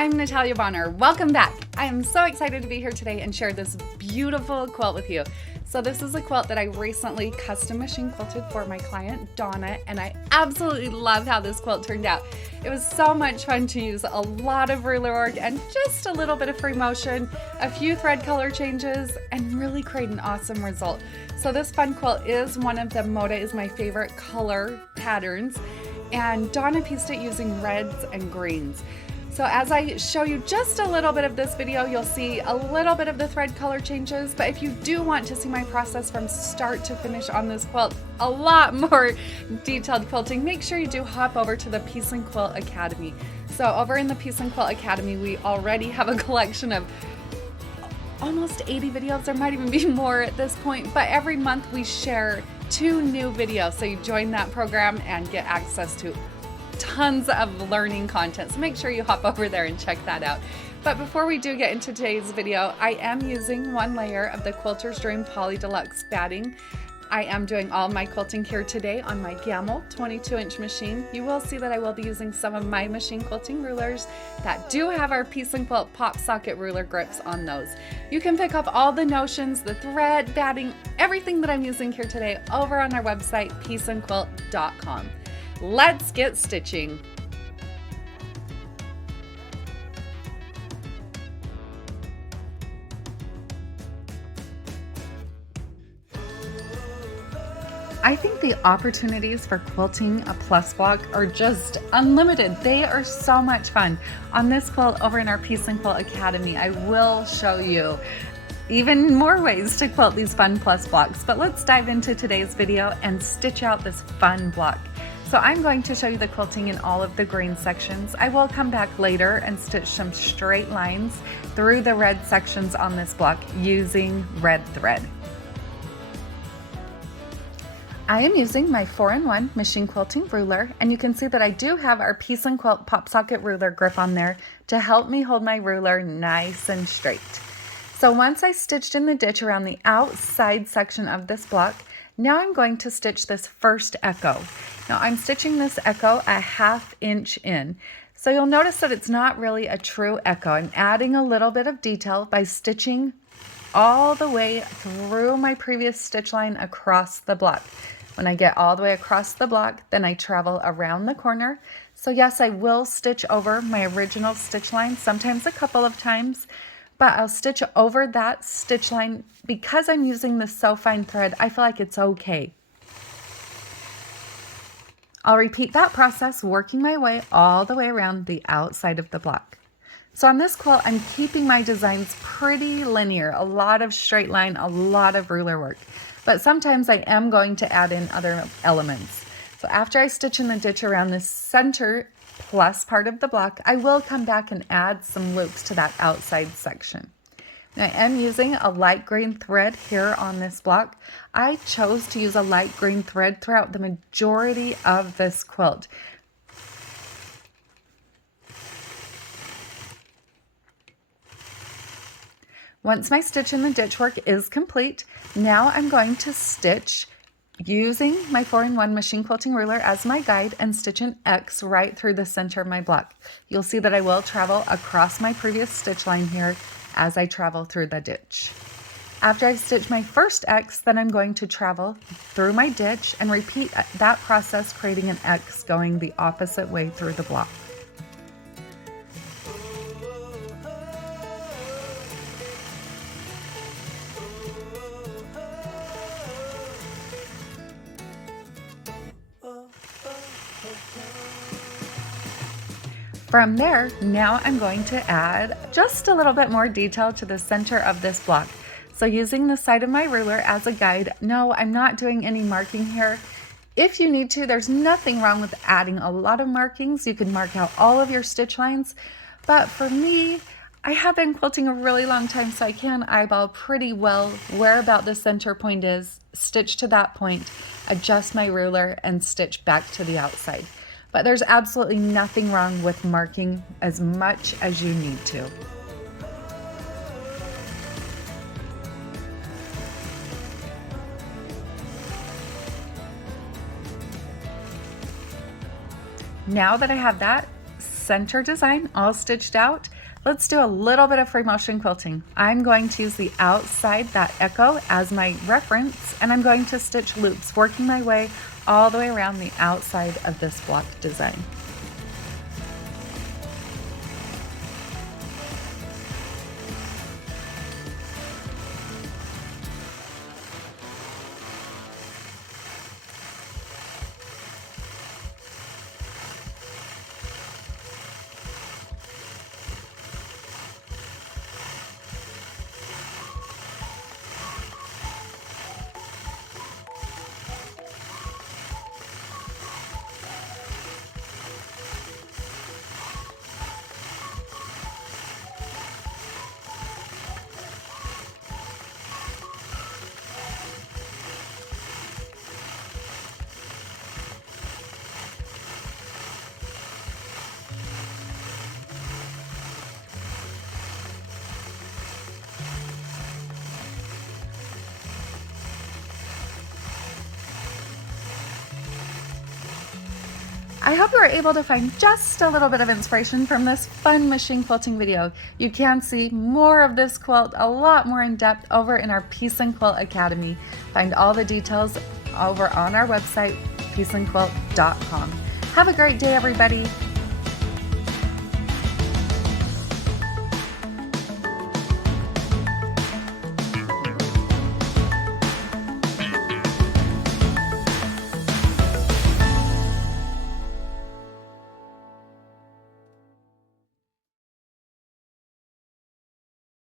I'm Natalia Bonner. Welcome back. I am so excited to be here today and share this beautiful quilt with you. So this is a quilt that I recently custom machine quilted for my client, Donna, and I absolutely love how this quilt turned out. It was so much fun to use a lot of ruler work and just a little bit of free motion, a few thread color changes, and really create an awesome result. So this fun quilt is one of the Moda is my favorite color patterns, and Donna pieced it using reds and greens. So as I show you just a little bit of this video, you'll see a little bit of the thread color changes, but if you do want to see my process from start to finish on this quilt, a lot more detailed quilting, make sure you do hop over to the Piece and Quilt Academy. So over in the Piece and Quilt Academy, we already have a collection of almost 80 videos. There might even be more at this point, but every month we share 2 new videos. So you join that program and get access to tons of learning content. So make sure you hop over there and check that out. But before we do get into today's video, I am using 1 layer of the Quilter's Dream Poly Deluxe batting. I am doing all my quilting here today on my Gamble 22-inch machine. You will see that I will be using some of my machine quilting rulers that do have our Piece and Quilt pop socket ruler grips on those. You can pick up all the notions, the thread, batting, everything that I'm using here today over on our website, pieceandquilt.com. Let's get stitching. I think the opportunities for quilting a plus block are just unlimited. They are so much fun. On this quilt over in our Piece and Quilt Academy, I will show you even more ways to quilt these fun plus blocks. But let's dive into today's video and stitch out this fun block. So I'm going to show you the quilting in all of the green sections. I will come back later and stitch some straight lines through the red sections on this block using red thread. I am using my 4-in-1 machine quilting ruler, and you can see that I do have our Piece and Quilt pop socket ruler grip on there to help me hold my ruler nice and straight. So once I stitched in the ditch around the outside section of this block, now I'm going to stitch this first echo. Now I'm stitching this echo a 1/2 inch in. So you'll notice that it's not really a true echo. I'm adding a little bit of detail by stitching all the way through my previous stitch line across the block. When I get all the way across the block, then I travel around the corner. So yes, I will stitch over my original stitch line, sometimes a couple of times, but I'll stitch over that stitch line. Because I'm using this so fine thread, I feel like it's okay. I'll repeat that process, working my way all the way around the outside of the block. So on this quilt, I'm keeping my designs pretty linear, a lot of straight line, a lot of ruler work. But sometimes I am going to add in other elements. So after I stitch in the ditch around the center plus part of the block, I will come back and add some loops to that outside section. Now, I am using a light green thread here on this block. I chose to use a light green thread throughout the majority of this quilt. Once my stitch in the ditch work is complete, now I'm going to stitch using my 4-in-1 machine quilting ruler as my guide and stitch an X right through the center of my block. You'll see that I will travel across my previous stitch line here as I travel through the ditch. After I've stitched my first X, then I'm going to travel through my ditch and repeat that process, creating an X going the opposite way through the block. From there, now I'm going to add just a little bit more detail to the center of this block. So using the side of my ruler as a guide, no, I'm not doing any marking here. If you need to, there's nothing wrong with adding a lot of markings. You can mark out all of your stitch lines. But for me, I have been quilting a really long time, so I can eyeball pretty well where about the center point is, stitch to that point, adjust my ruler, and stitch back to the outside. But there's absolutely nothing wrong with marking as much as you need to. Now that I have that center design all stitched out, Let's do a little bit of free motion quilting. I'm going to use the outside, that echo, as my reference, and I'm going to stitch loops, working my way all the way around the outside of this block design. I hope you were able to find just a little bit of inspiration from this fun machine quilting video. You can see more of this quilt, a lot more in depth, over in our Piece and Quilt Academy. Find all the details over on our website, pieceandquilt.com. Have a great day, everybody.